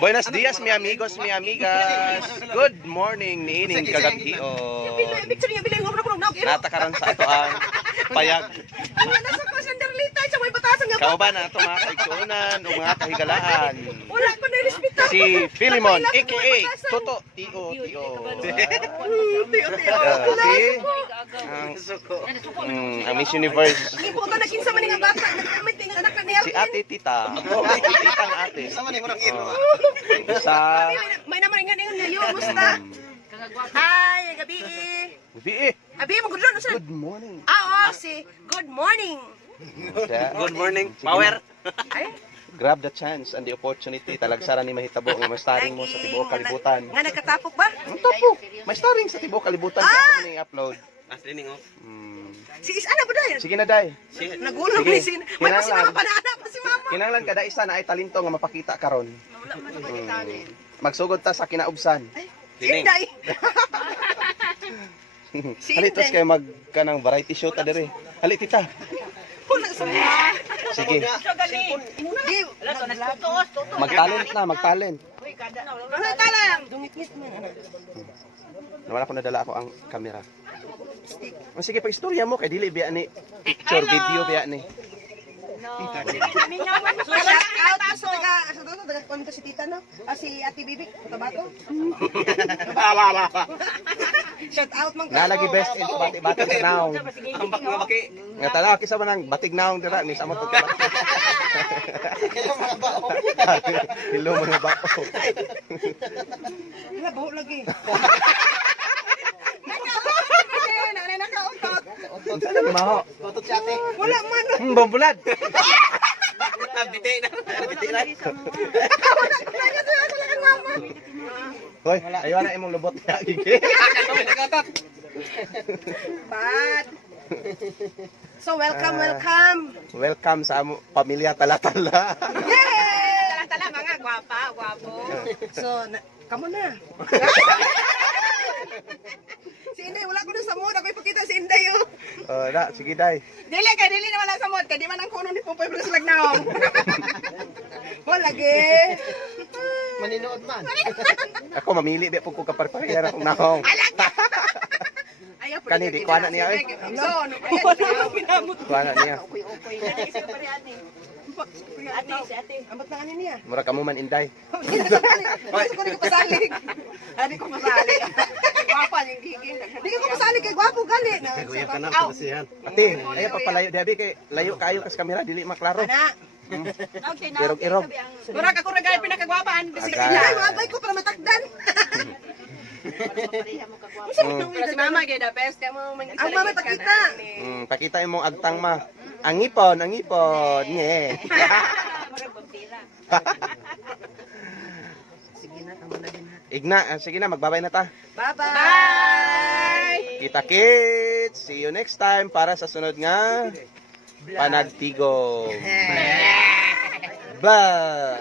Buenos dias, mi amigos, mi amigas. Good morning niining kagabhion. Natakaran sa ato ang payag. Kao ba na ito mga kaigsuunan o mga kahigalaan? Si Philemon, a.k.a. Toto, Tio. Ang Miss Universe. Si Ate Tita. Titang ate. Isa. May naman nga ngayon, musta? Hi, gabi. Abi mo gudlon usan. Good morning. Good morning. Good morning. Power. Grab the chance and the opportunity. Talagsaran ni mahitabo nga may starring mo sa tibuok kalibutan. Nga nagkatapok ba? Ang tapok. May starring sa tibuok kalibutan. Sa mo i-upload. Si Ana ba dayon? Sige na, Day. Nagulong ni sin. May pa si mama panana pa si mama. Kinahanglan kada isa na ay talento nga mapakita karon. Magsugod ta sa kinaubsan. Sinday. Halitos kayo magkanang variety show ta dire. Hali tita. Sige. Magtalent na, magtalent. Ano talang? Dungit-ngit mo. Nawala ko nadala ako ang camera. Sige, pag-istorya mo kay dili biya ni picture video biya ni. Out si tita no? Si Ate Bibi, tabato. Shout out man ka. Nalagi best in batik-batik sa naong. Nga tala kisa man ang batig naong dira ni sa mo to. Hello mga bao. Wala baho lagi. Ano maho? Wala man. Bombulad. Hoy, ayaw na imong lubot niya. Bad. So welcome. Welcome sa pamilya Talatala. Yay! Tala mga gwapo. So, kamo na. Si Inday, wala ko na sa mood. Ako ipakita si Inday, oh. Sige, Day. Dili naman lang sa mood. Kaya di man ang kuno ni Pupoy Plus Lagnaong. Wala, ge. Maninood man. Ako mamili di po ko kaparpahira akong nahong. Ayaw, Kani, di kuha na niya, eh. So, ano kaya? Pinamot. Kuha na niya. Ate. Ambot na kanin niya. Mura ka mo man, Inday. Gusto ko rin pasalig. Hindi ko pasalig. Gwapa yung giging. Hindi ko pasalig kay gwapo gali. Kuya ka na sa basihan. Ate, ayaw pa palayo. Dabi kay layo kayo kas kamera, dili maklaro. Ana. Irog-irog. Mura ka kung nagay pinakagwapan. Kasi Agay. Inday, wabay ko para matakdan. Si mama kay the best kay mo man. Ang mama pakita. Pakita imong agtang ma. Ang ipon. Nye. Sige na, magbabay na ta. Bye-bye. Kita kids. See you next time para sa sunod nga Panagtigom. Blah.